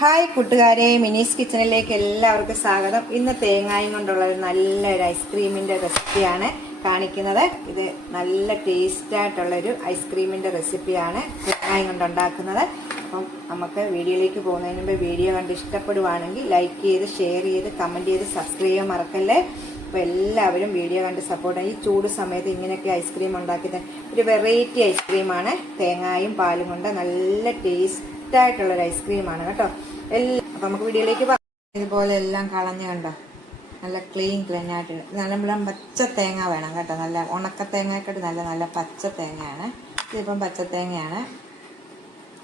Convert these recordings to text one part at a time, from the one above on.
Hi കൂട്ടുകാരെ, മിനീസ് കിച്ചണിലേക്ക് എല്ലാവർക്കും സ്വാഗതം. ഇന്ന് തേങ്ങായും കൊണ്ടുള്ള ഒരു നല്ലൊരു ഐസ്ക്രീമിന്റെ റെസിപ്പിയാണ് കാണിക്കുന്നത്. ഇത് നല്ല ടേസ്റ്റ് ആയിട്ടുള്ളൊരു ഐസ്ക്രീമിന്റെ റെസിപ്പിയാണ് തേങ്ങായും കൊണ്ട് ഉണ്ടാക്കുന്നത്. അപ്പം നമുക്ക് വീഡിയോയിലേക്ക് പോകുന്നതിന് മുമ്പ് വീഡിയോ കണ്ട് ഇഷ്ടപ്പെടുവാണെങ്കിൽ ലൈക്ക് ചെയ്ത്, ഷെയർ ചെയ്ത്, കമന്റ് ചെയ്ത്, സബ്സ്ക്രൈബ് ചെയ്യാൻ മറക്കല്ലേ. അപ്പോൾ എല്ലാവരും വീഡിയോ കണ്ട് സപ്പോർട്ട് ചെയ്യും. ഈ ചൂട് സമയത്ത് ഇങ്ങനെയൊക്കെ ഐസ്ക്രീം ഉണ്ടാക്കിയത് ഒരു വെറൈറ്റി ഐസ്ക്രീമാണ്. തേങ്ങായും പാലും കൊണ്ട് നല്ല ടേസ്റ്റ് ആയിട്ടുള്ളൊരു ഐസ്ക്രീമാണ് കേട്ടോ. അപ്പൊ നമുക്ക് വീഡിയോയിലേക്ക് പോകാം. ഇതുപോലെ എല്ലാം കളഞ്ഞ് കണ്ടോ, നല്ല ക്ലീൻ ആയിട്ട് നല്ല പച്ച തേങ്ങ വേണം കേട്ടോ. നല്ല ഉണക്ക തേങ്ങയൊക്കെ നല്ല പച്ച തേങ്ങയാണ്. ഇതിപ്പം പച്ച തേങ്ങയാണ്.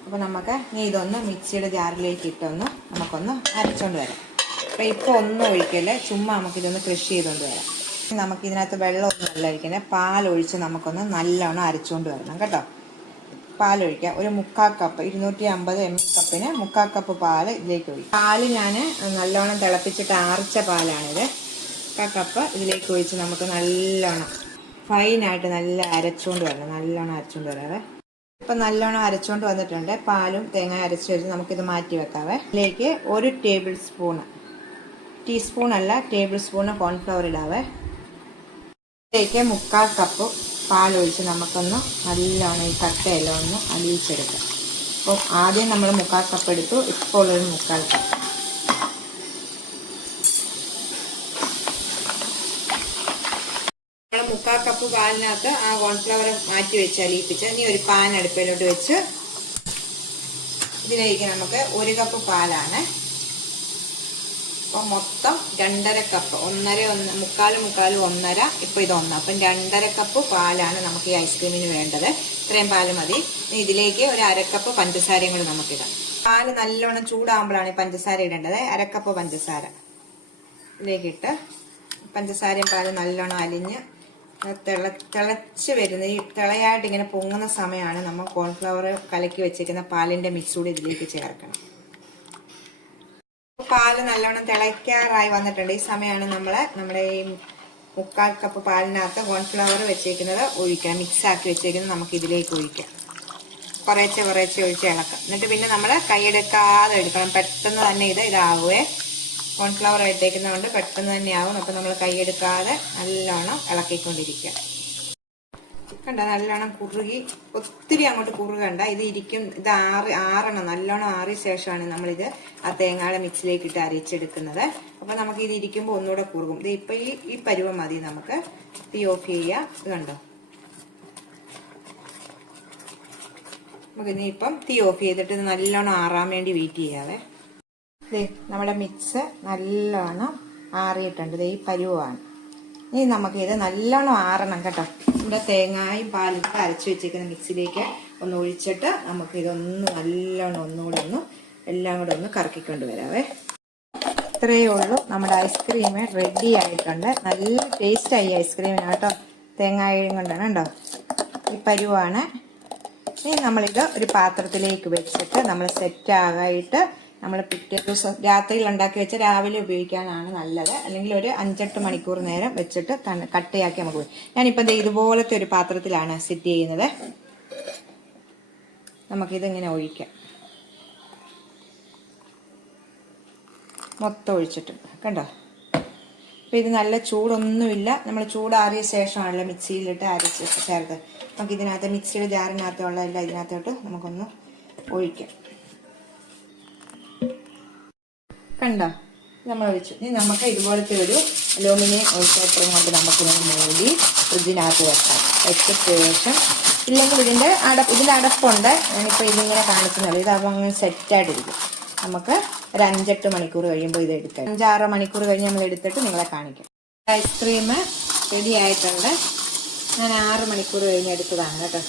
അപ്പൊ നമുക്ക് ഇനി ഇതൊന്ന് മിക്സിയുടെ ജാറിലേക്ക് ഇട്ടൊന്ന് നമുക്കൊന്ന് അരച്ചോണ്ട് വരാം. അപ്പൊ ഇപ്പൊ ഒന്നും ഒഴിക്കല്ലേ, ചുമ്മാ നമുക്കിതൊന്ന് ക്രഷ് ചെയ്തോണ്ട് വരാം. നമുക്ക് ഇതിനകത്ത് വെള്ളമൊന്നും നല്ല ഒഴിക്കണേ, പാലൊഴിച്ച് നമുക്കൊന്ന് നല്ലോണം അരച്ചോണ്ട് വരണം കേട്ടോ. പാലൊഴിക്കാം. ഒരു 3/4 കപ്പ്, 250 ml കപ്പിന് 3/4 കപ്പ് പാല് ഇതിലേക്ക് ഒഴിക്കും. പാല് ഞാൻ നല്ലോണം തിളപ്പിച്ചിട്ട് ആറിച്ച പാലാണിത്. 3/4 കപ്പ് ഇതിലേക്ക് ഒഴിച്ച് നമുക്ക് നല്ലോണം ഫൈനായിട്ട് നല്ല അരച്ചുകൊണ്ട് വരണം. നല്ലോണം അരച്ചുകൊണ്ട് വരാവേ. ഇപ്പം നല്ലോണം അരച്ചുകൊണ്ട് വന്നിട്ടുണ്ട്. പാലും തേങ്ങ അരച്ച് വെച്ച് നമുക്കിത് മാറ്റി വെക്കാവേ. ഇതിലേക്ക് 1 ടേബിൾ സ്പൂണ്, ടീസ്പൂൺ അല്ല ടേബിൾ സ്പൂണ് കോൺഫ്ലവർ ഇടാവേ. ഇതിലേക്ക് 3/4 കപ്പ് പാലൊഴിച്ച് നമുക്കൊന്ന് നല്ലോണം ഈ കട്ടയെല്ലാം ഒന്ന് അലിയിച്ചെടുക്കാം. അപ്പോൾ ആദ്യം നമ്മൾ 3/4 കപ്പ് എടുത്തു, ഇപ്പോൾ ഒരു 3/4 കപ്പ്. നമ്മൾ 3/4 കപ്പ് പാലിനകത്ത് ആ കോൺഫ്ലവർ മാറ്റി വെച്ച് അലിയിപ്പിച്ച് ഇനി ഒരു പാൻ അടുപ്പിലോട്ട് വെച്ച് ഇതിലേക്ക് നമുക്ക് 1 കപ്പ് പാലാണ്. അപ്പോൾ മൊത്തം 2.5 കപ്പ്, 1.5 ഇപ്പോൾ ഇത് 1, അപ്പം 2.5 കപ്പ് പാലാണ് നമുക്ക് ഈ ഐസ്ക്രീമിന് വേണ്ടത്. ഇത്രയും പാല് മതി. ഇതിലേക്ക് ഒരു 1/2 കപ്പ് പഞ്ചസാരയും കൂടി നമുക്കിടാം. പാല് നല്ലോണം ചൂടാകുമ്പോഴാണ് ഈ പഞ്ചസാര ഇടേണ്ടത്. 1/2 കപ്പ് പഞ്ചസാര ഇതിലേക്കിട്ട് പഞ്ചസാരയും പാല് നല്ലോണം അലിഞ്ഞ് തിളച്ച് വരുന്ന ഈ തിളയായിട്ട് ഇങ്ങനെ പൊങ്ങുന്ന സമയമാണ് നമ്മൾ കോൺഫ്ലവർ കലക്കി വെച്ചിരിക്കുന്ന പാലിന്റെ മിക്സ് കൂടി ഇതിലേക്ക് ചേർക്കണം. പാല് നല്ലോണം തിളയ്ക്കാറായി വന്നിട്ടുണ്ട്. ഈ സമയമാണ് നമ്മുടെ ഈ 3/4 കപ്പ് പാലിനകത്ത് കോൺഫ്ലവർ വെച്ചേക്കുന്നത് ഒഴിക്കാം. മിക്സ് ആക്കി വെച്ചേക്കുന്നത് നമുക്ക് ഇതിലേക്ക് ഒഴിക്കാം. കുറേശ്ശെ ഒഴിച്ച് ഇളക്കാം. എന്നിട്ട് പിന്നെ നമ്മൾ കൈയെടുക്കാതെ എടുക്കണം. പെട്ടെന്ന് തന്നെ ഇതാവുകയെ. കോൺഫ്ലവർ ഇട്ടേക്കുന്നതുകൊണ്ട് പെട്ടെന്ന് തന്നെ ആവും. അപ്പം നമ്മൾ കൈയെടുക്കാതെ നല്ലോണം ഇളക്കിക്കൊണ്ടിരിക്കുക. കണ്ട, നല്ലോണം കുറുകി, ഒത്തിരി അങ്ങോട്ട് കുറുകണ്ട. ഇത് ആറണം. നല്ലോണം ആറിയ ശേഷമാണ് നമ്മളിത് ആ തേങ്ങയുടെ മിക്സിലേക്ക് ഇട്ട് അരച്ചെടുക്കുന്നത്. അപ്പൊ നമുക്ക് ഇത് ഇരിക്കുമ്പോൾ ഒന്നുകൂടെ കുറുകും. ഇത് ഇപ്പൊ ഈ പരുവം മതി. നമുക്ക് തീ ഓഫ് ചെയ്യാം. ഇത് കണ്ടോ, നമുക്ക് ഇനി ഇപ്പം തീ ഓഫ് ചെയ്തിട്ട് ഇത് നല്ലോണം ആറാൻ വേണ്ടി വെയിറ്റ് ചെയ്യാവേ. നമ്മുടെ മിക്സ് നല്ലോണം ആറിയിട്ടുണ്ട്. ഈ പരുവമാണ്. ഇനി നമുക്കിത് നല്ലോണം ആറണം കേട്ടോ. നമ്മുടെ തേങ്ങായും പാലും അരച്ചു വെച്ചിരിക്കുന്ന മിക്സിലേക്ക് ഒന്ന് ഒഴിച്ചിട്ട് നമുക്കിതൊന്ന് നല്ലോണം ഒന്നുകൂടെ എല്ലാം കൂടെ ഒന്ന് കറക്കിക്കൊണ്ട് വരാവേ. ഇത്രയേ ഉള്ളൂ, നമ്മുടെ ഐസ്ക്രീം റെഡി ആയിട്ടുണ്ട്. നല്ല ടേസ്റ്റായി ഐസ്ക്രീമിന് കേട്ടോ. തേങ്ങായും കൊണ്ടാണ് കേട്ടോ. ഈ പരുവാണ്. ഇനി നമ്മളിത് ഒരു പാത്രത്തിലേക്ക് വെച്ചിട്ട് നമ്മൾ സെറ്റാകായിട്ട് നമ്മൾ പിറ്റേ ദിവസം രാത്രിയിൽ ഉണ്ടാക്കി വെച്ച് രാവിലെ ഉപയോഗിക്കാനാണ് നല്ലത്. അല്ലെങ്കിൽ ഒരു 5-8 മണിക്കൂർ നേരം വെച്ചിട്ട് കട്ടയാക്കി നമുക്ക് പോയി. ഞാനിപ്പോൾ ഇതുപോലത്തെ ഒരു പാത്രത്തിലാണ് സെറ്റ് ചെയ്യുന്നത്. നമുക്കിതിങ്ങനെ ഒഴിക്കാം. മൊത്തം ഒഴിച്ചിട്ടുണ്ട് കണ്ടോ. അപ്പം ഇത് നല്ല ചൂടൊന്നുമില്ല. നമ്മൾ ചൂടാറിയ ശേഷമാണല്ലോ മിക്സിയിലിട്ട് അരച്ച് ചേർത്ത്. നമുക്ക് ഇതിനകത്ത് മിക്സിയുടെ ജാറിനകത്തുള്ള എല്ലാം ഇതിനകത്തോട്ട് നമുക്കൊന്ന് ഒഴിക്കാം. കണ്ടോ, നമ്മൾ ഒഴിച്ചു. ഇനി നമുക്ക് ഇതുപോലത്തെ ഒരു അലൂമിനിയം പേപ്പറും കൊണ്ട് നമുക്കിതിനെ മൂടി ഫ്രിഡ്ജിനകത്ത് വെക്കാം. വെച്ച ശേഷം ഇല്ലെങ്കിൽ ഇതിൻ്റെ അടപ്പുണ്ട്. ഞാനിപ്പോൾ ഇതിങ്ങനെ കാണിക്കുന്നത്. ഇതാകുമ്പോൾ അങ്ങനെ സെറ്റായിട്ടിരിക്കും. നമുക്ക് ഒരു 5-8 മണിക്കൂർ കഴിയുമ്പോൾ ഇത് എടുക്കാം. 5-6 മണിക്കൂർ കഴിഞ്ഞ് നമ്മൾ എടുത്തിട്ട് നിങ്ങളെ കാണിക്കാം. ഐസ്ക്രീം റെഡി ആയിട്ടുണ്ട്. ഞാൻ 6 മണിക്കൂർ കഴിഞ്ഞ് എടുത്തതാണ് കേട്ടോ.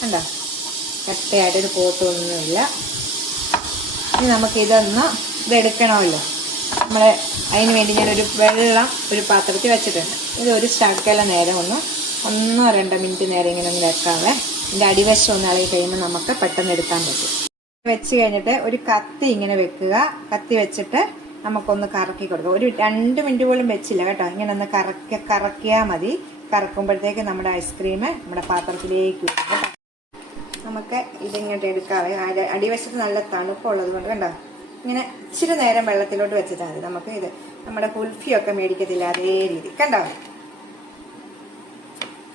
കണ്ടോ, കട്ടയായിട്ടൊരു കോട്ടൊന്നുമില്ല. ഇനി ഇതെടുക്കണമല്ലോ. നമ്മൾ അതിന് വേണ്ടി ഞാനൊരു വെള്ളം ഒരു പാത്രത്തിൽ വെച്ചിട്ടുണ്ട്. ഇത് ഒരു ശകല നേരം 1-2 മിനിറ്റ് നേരം ഇങ്ങനെ ഒന്ന് വെക്കാവേ. ഇതിൻ്റെ അടിവശം ഒന്ന് ഇളകി കഴിയുമ്പോൾ നമുക്ക് പെട്ടെന്ന് എടുക്കാൻ പറ്റും. വെച്ച് കഴിഞ്ഞിട്ട് ഒരു കത്തി ഇങ്ങനെ വെക്കുക. കത്തി വെച്ചിട്ട് നമുക്കൊന്ന് കറക്കി കൊടുക്കുക. ഒരു 2 മിനിറ്റ് പോലും വെച്ചില്ല കേട്ടോ. ഇങ്ങനെ ഒന്ന് കറക്കിയാൽ മതി. കറക്കുമ്പോഴത്തേക്ക് നമ്മുടെ ഐസ്ക്രീം നമ്മുടെ പാത്രത്തിലേക്ക് വരും. നമുക്ക് ഇതിങ്ങോട്ട് എടുക്കാവേ. അടിവശത്ത് നല്ല തണുപ്പുള്ളത് കൊണ്ട് കണ്ടോ ഇങ്ങനെ ഇച്ചിരി നേരം വെള്ളത്തിലോട്ട് വെച്ചിട്ടാൽ മതി. നമുക്ക് ഇത് നമ്മുടെ കുൽഫിയൊക്കെ മേടിക്കത്തില്ല അതേ രീതി കണ്ടോ.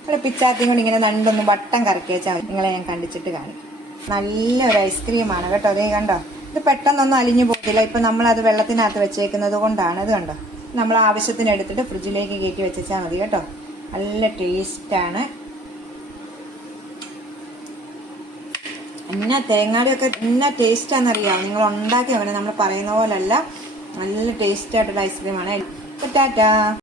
നമ്മൾ പിച്ചാത്തിയും കൊണ്ട് ഇങ്ങനെ രണ്ടൊന്ന് വട്ടം കറക്കി വെച്ചാൽ മതി. നിങ്ങളെ ഞാൻ കണ്ടിച്ചിട്ട് കാണിക്കും. നല്ലൊരു ഐസ്ക്രീമാണ് കേട്ടോ. അതേ കണ്ടോ, ഇത് പെട്ടെന്നൊന്നും അലിഞ്ഞു പോകത്തില്ല. ഇപ്പം നമ്മളത് വെള്ളത്തിനകത്ത് വെച്ചേക്കുന്നത് കൊണ്ടാണ്. അത് കണ്ടോ, നമ്മൾ ആവശ്യത്തിന് എടുത്തിട്ട് ഫ്രിഡ്ജിലേക്ക് കയറ്റി വെച്ചാൽ മതി കേട്ടോ. നല്ല ടേസ്റ്റാണ്. എന്നാ തേങ്ങാടിയൊക്കെ എന്നാ ടേസ്റ്റാണെന്നറിയാമോ? നിങ്ങൾ ഉണ്ടാക്കി നോക്കണം. നമ്മൾ പറയുന്ന പോലല്ല, നല്ല ടേസ്റ്റായിട്ടുള്ള ഐസ്ക്രീമാണ്. ടാറ്റാ.